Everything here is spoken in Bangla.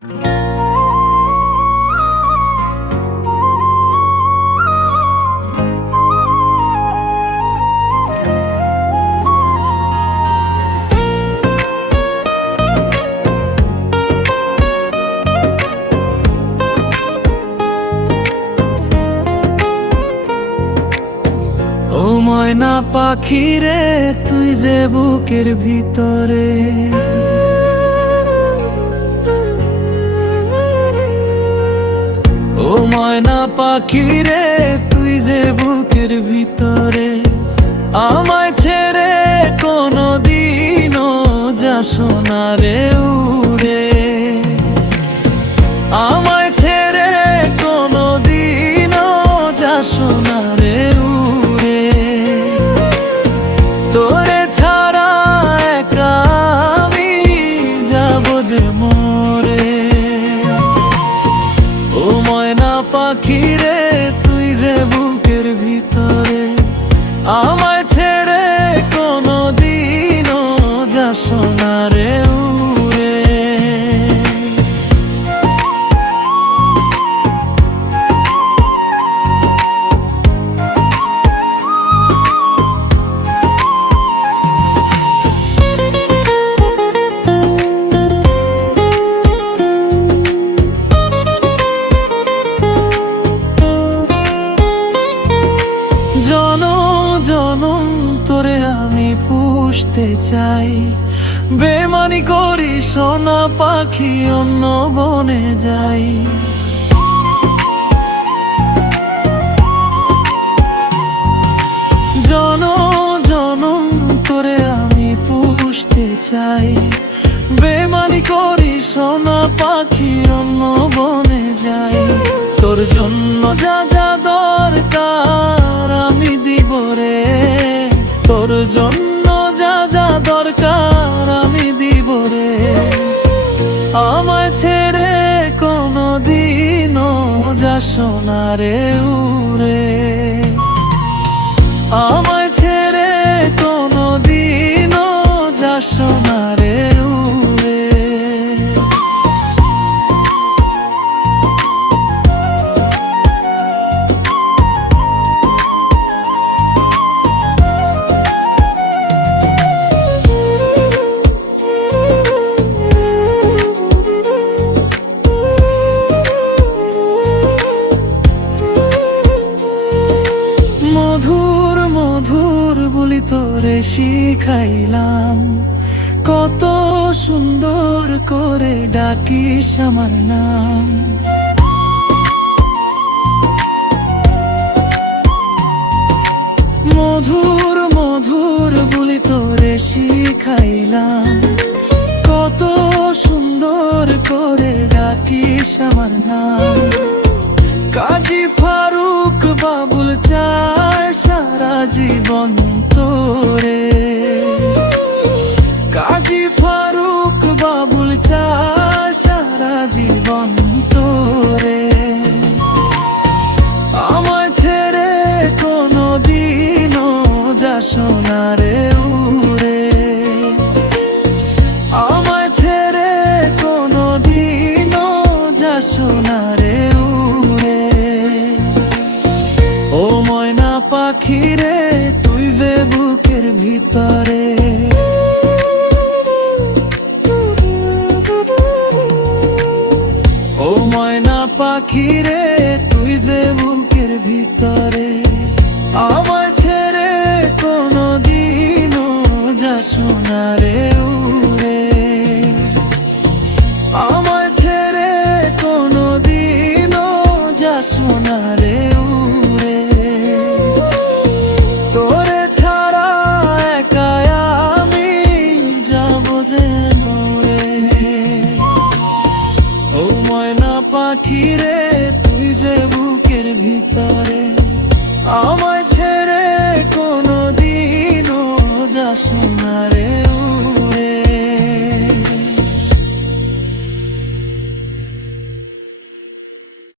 ও ময়না পাখি রে, তুই যে বুকের ভিতরে, ও ময়না পাখি রে, তুই যে বুকের ভিতরে আমায় ছেড়ে কোনদিনও যাস না রে উড়ে। আমায় ছেড়ে কোনদিনও যাস না রে উড়ে। তোরে ছাড়া একা আমি যাব যে মরে। ও ময়না পাখি রে, তুই যে বুকের ভিতরে আমায় ছেড়ে কোনদিনও যাস না রে উড়ে। জনম তোরে আমি পুষতে চাই, বেমানি করি সোনা পাখি অন্য বনে যাই। জনম তোরে আমি পুষতে চাই, বেমানি করি সোনা পাখি অন্য বনে যাই। তোর জন্য যা যা দরকার আমি দিব রে, তোর জন্য যা যা দরকার আমি দিব রে। আমায় ছেড়ে কোনদিনও যাস না রে উড়ে। আমায় ছেড়ে কোনদিনও যাস না রে উড়ে। মধুর মধুর বলি তোরে শিখাইলাম, কত সুন্দর করে ডাকিস আমার নাম। মধুর মধুর বলি তোরে শিখাইলাম, কত সুন্দর করে ডাকিস আমার নাম। কাজী ফারুক বাবুল চায় সারা জীবন তোরে। কাজী ফারুক বাবুল চায় সারা জীবন তোরে। আমায় ছেড়ে কোনদিনও যাস না রে উড়ে। আমায় ছেড়ে কোনদিনও যাস না রে উড়ে। ও ময়না পাখি রে, তুই যে বুকের ভিতরে, ও ময়না পাখি রে, তুই যে বুকের ভিতরে আমায় ছেড়ে কোনদিনও যাস না রে।